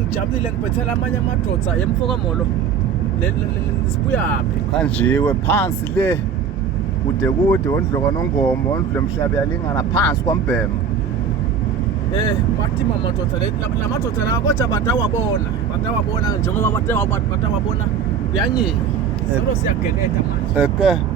ngijabulile ngibethela amanye amadoda emfoka molo sibuyaphi kanjiwe phansi le kude wondloka nongomo wondle emhlabe yalingana phansi kwambhema bathi madoda la madoda la kodwa batawabona njengoba batawabona uyanyiwa solo siyageleta manje eke